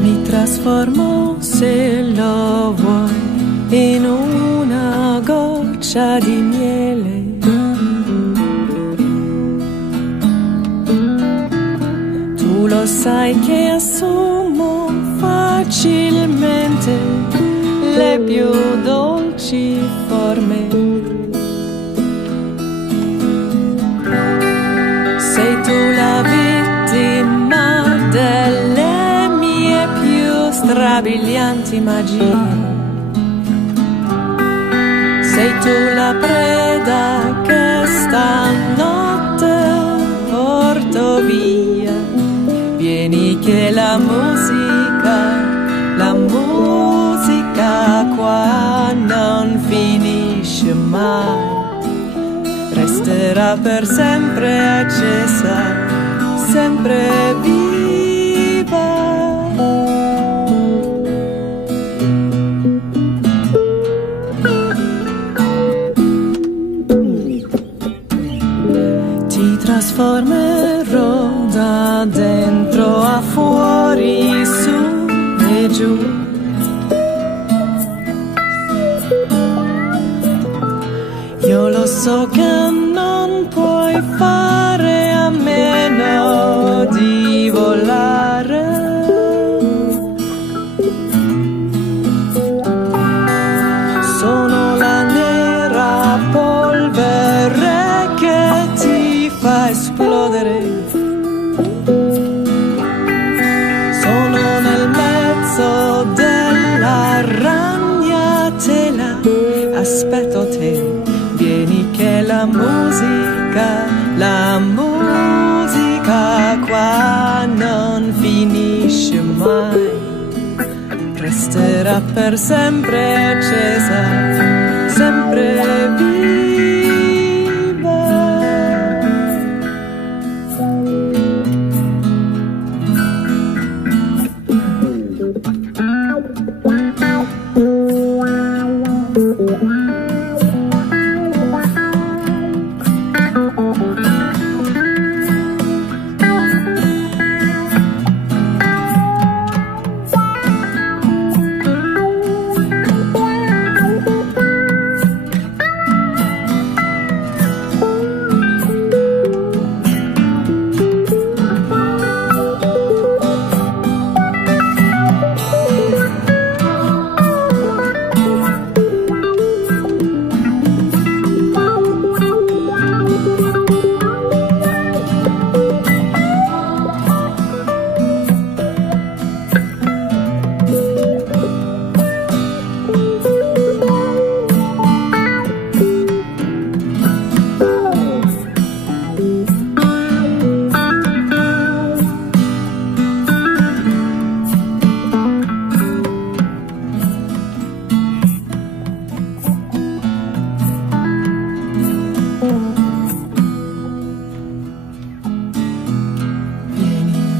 Mi trasformo, se lo vuoi, in una goccia di miele. Tu lo sai che assumo facilmente le più dolci forme. Sei tu la vittima delle mie più strabilianti magie. Sei tu la preda che stanotte porto via. Vieni che la musica qua non finisce mai. Resterà per sempre accesa, sempre viva. Ti trasformerò da dentro a fuori, su e giù. Io lo so che non puoi fare a meno di volare. Sono la nera polvere che ti fa esplodere. Sono nel mezzo della ragnatela. Aspetto te. Vieni che la musica qua non finisce mai. Resterà per sempre accesa, sempre viva.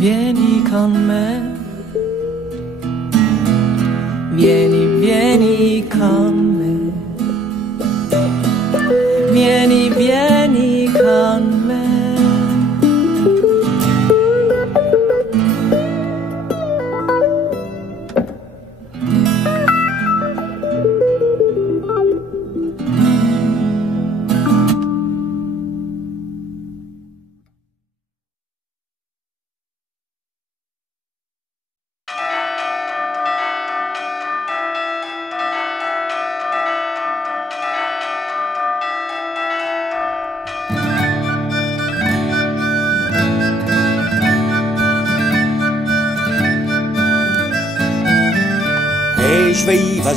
Vieni con me, vieni con me, vieni con me.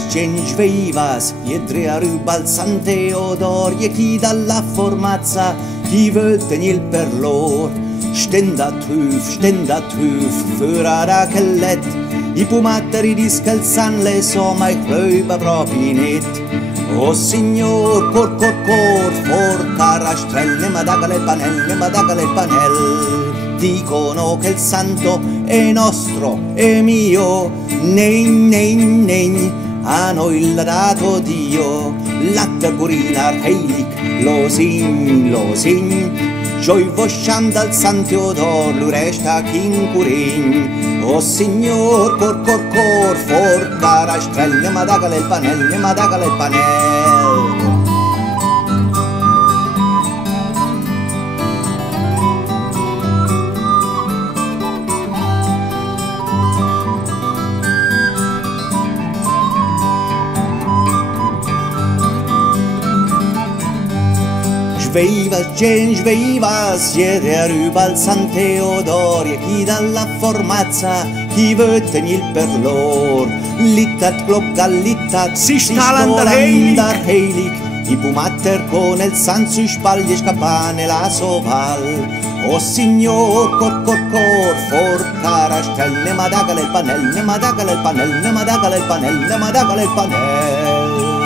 Gens veivas, iedre ribalzan Teodor, e chi dalla formazza, chi vöten il per lor. Stenda truf, förara kellet, i pumatteri discalzan le so, ma i röba proprio net. Oh signor, cor, carastrelle, madaga le panelle. Dicono che il santo è nostro, è mio, nein. A noi l'ha dato Dio, latte gurina heilig, lo sin, Gioi vosciando al San Teodor, lui resta chincurin. O signor, cor, cor, cor, forca rastrel, ne madagale il panel, ne madagale il panel. Sveiva, siete ruba al San Teodor, e chi dalla formazza, chi vuol tenir per lor. Littat glocca, littat, si stalandar heilig, i pumatter con il San sui spagli scappane la soval. O signor, cor, cor, cor, forca rastel, ne madagale il panel, ne madagale il panel, ne madagale il panel, ne madagale il panel.